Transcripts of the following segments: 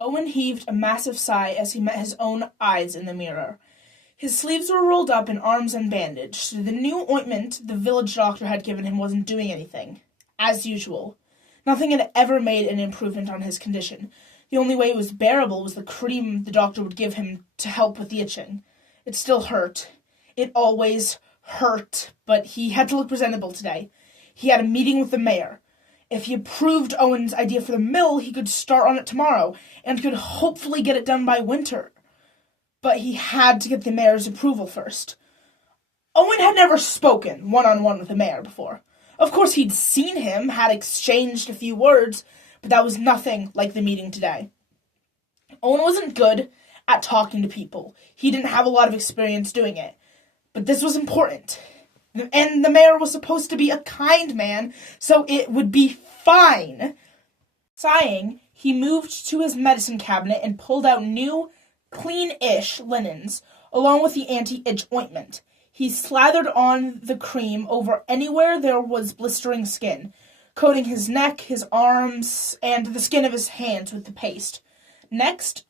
Owen heaved a massive sigh as he met his own eyes in the mirror. His sleeves were rolled up and arms unbandaged. The new ointment the village doctor had given him wasn't doing anything. As usual. Nothing had ever made an improvement on his condition. The only way it was bearable was the cream the doctor would give him to help with the itching. It still hurt. It always hurt, but he had to look presentable today. He had a meeting with the mayor. If he approved Owen's idea for the mill, he could start on it tomorrow, and could hopefully get it done by winter. But he had to get the mayor's approval first. Owen had never spoken one-on-one with the mayor before. Of course he'd seen him, had exchanged a few words, but that was nothing like the meeting today. Owen wasn't good at talking to people. He didn't have a lot of experience doing it. But this was important. And the mayor was supposed to be a kind man, so it would be fine. Sighing, he moved to his medicine cabinet and pulled out new, clean-ish linens, along with the anti-itch ointment. He slathered on the cream over anywhere there was blistering skin, coating his neck, his arms, and the skin of his hands with the paste. Next,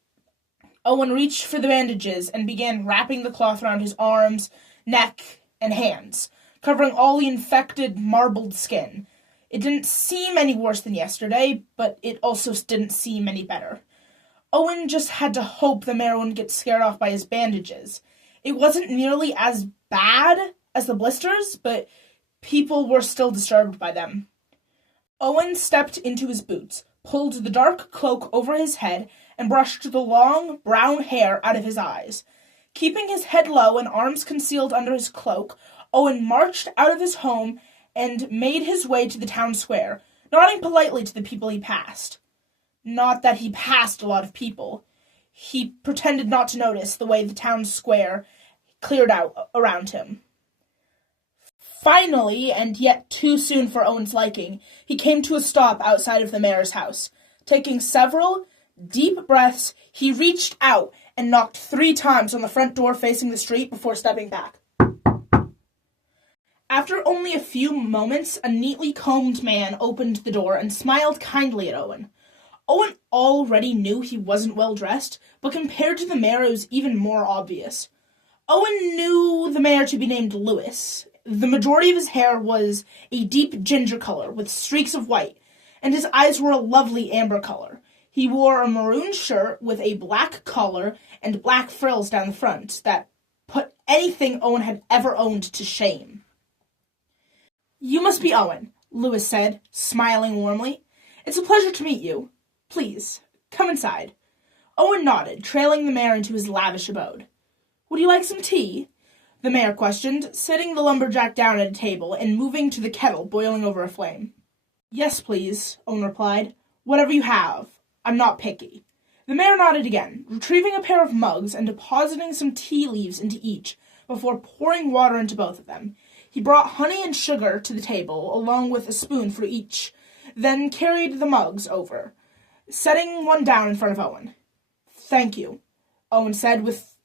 Owen reached for the bandages and began wrapping the cloth around his arms, neck, and hands, covering all the infected, marbled skin. It didn't seem any worse than yesterday, but it also didn't seem any better. Owen just had to hope the mayor wouldn't get scared off by his bandages. It wasn't nearly as bad as the blisters, but people were still disturbed by them. Owen stepped into his boots, pulled the dark cloak over his head, and brushed the long, brown hair out of his eyes. Keeping his head low and arms concealed under his cloak, Owen marched out of his home and made his way to the town square, nodding politely to the people he passed. Not that he passed a lot of people. He pretended not to notice the way the town square cleared out around him. Finally, and yet too soon for Owen's liking, he came to a stop outside of the mayor's house. Taking several deep breaths, he reached out and knocked 3 times on the front door facing the street before stepping back. After only a few moments, a neatly combed man opened the door and smiled kindly at Owen. Owen already knew he wasn't well dressed, but compared to the mayor it was even more obvious. Owen knew the mayor to be named Lewis. The majority of his hair was a deep ginger color with streaks of white, and his eyes were a lovely amber color. He wore a maroon shirt with a black collar and black frills down the front that put anything Owen had ever owned to shame. "You must be Owen," Lewis said, smiling warmly. "It's a pleasure to meet you. Please, come inside." Owen nodded, trailing the mayor into his lavish abode. "Would you like some tea?" the mayor questioned, sitting the lumberjack down at a table and moving to the kettle boiling over a flame. "Yes, please," Owen replied. "Whatever you have. I'm not picky." The mayor nodded again, retrieving a pair of mugs and depositing some tea leaves into each before pouring water into both of them. He brought honey and sugar to the table, along with a spoon for each, then carried the mugs over, setting one down in front of Owen. "Thank you," Owen said with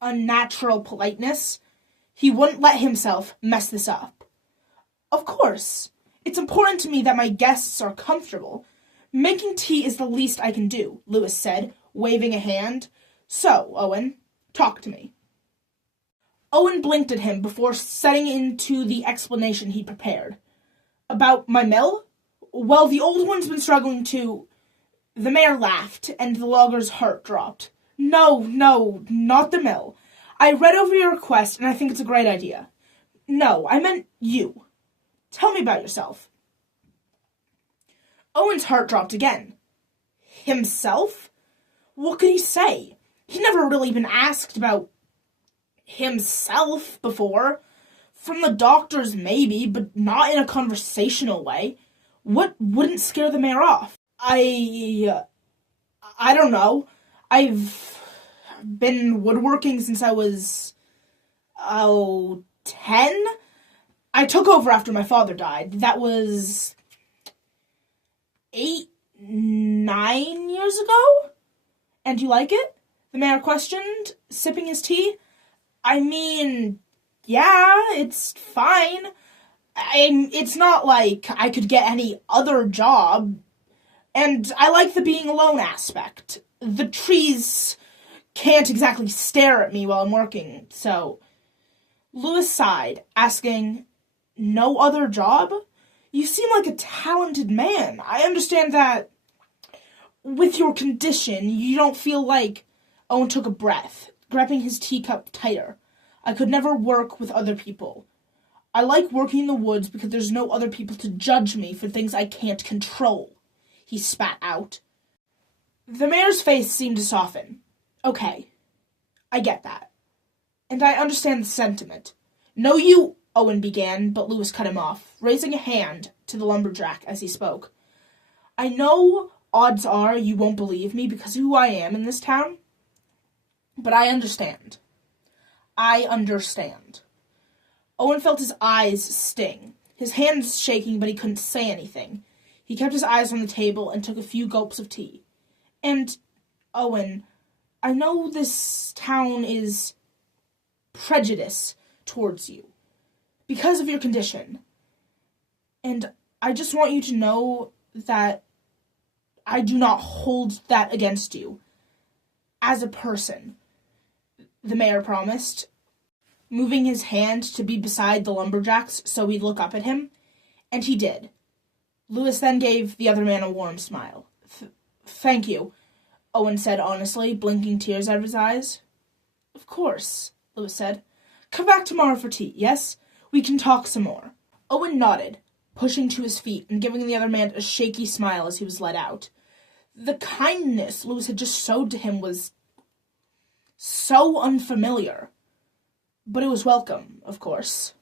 unnatural politeness. He wouldn't let himself mess this up. "Of course. It's important to me that my guests are comfortable. Making tea is the least I can do," Lewis said, waving a hand. "So, Owen, talk to me." Owen blinked at him before setting into the explanation he prepared. "About my mill? Well, the old one's been struggling to—" The mayor laughed, and the logger's heart dropped. No, not the mill. I read over your request, and I think it's a great idea. No, I meant you. Tell me about yourself." Owen's heart dropped again. Himself? What could he say? He'd never really been asked about himself before. From the doctors, maybe, but not in a conversational way. What wouldn't scare the mayor off? I don't know. I've been woodworking since I was, 10? I took over after my father died. That was 8, 9 years ago? And you like it? The mayor questioned, sipping his tea. I mean, yeah, it's fine. It's not like I could get any other job. And I like the being alone aspect. the trees can't exactly stare at me while I'm working, so... Lewis sighed, asking, "No other job? You seem like a talented man. I understand that with your condition, you don't feel like..." Owen took a breath, gripping his teacup tighter. "I could never work with other people. I like working in the woods because there's no other people to judge me for things I can't control," he spat out. The mayor's face seemed to soften. "Okay, I get that. And I understand the sentiment." "No, you..." Owen began, but Lewis cut him off, raising a hand to the lumberjack as he spoke. "I know odds are you won't believe me because of who I am in this town, but I understand. I understand." Owen felt his eyes sting. His hands shaking, but he couldn't say anything. He kept his eyes on the table and took a few gulps of tea. "And, Owen, I know this town is prejudice towards you because of your condition. And I just want you to know that I do not hold that against you as a person," the mayor promised, moving his hand to be beside the lumberjacks so he'd look up at him, and he did. Lewis then gave the other man a warm smile. Thank you," Owen said honestly, blinking tears out of his eyes. "Of course," Lewis said. "Come back tomorrow for tea, yes? We can talk some more." Owen nodded, pushing to his feet and giving the other man a shaky smile as he was led out. The kindness Lewis had just showed to him was so unfamiliar. But it was welcome, of course.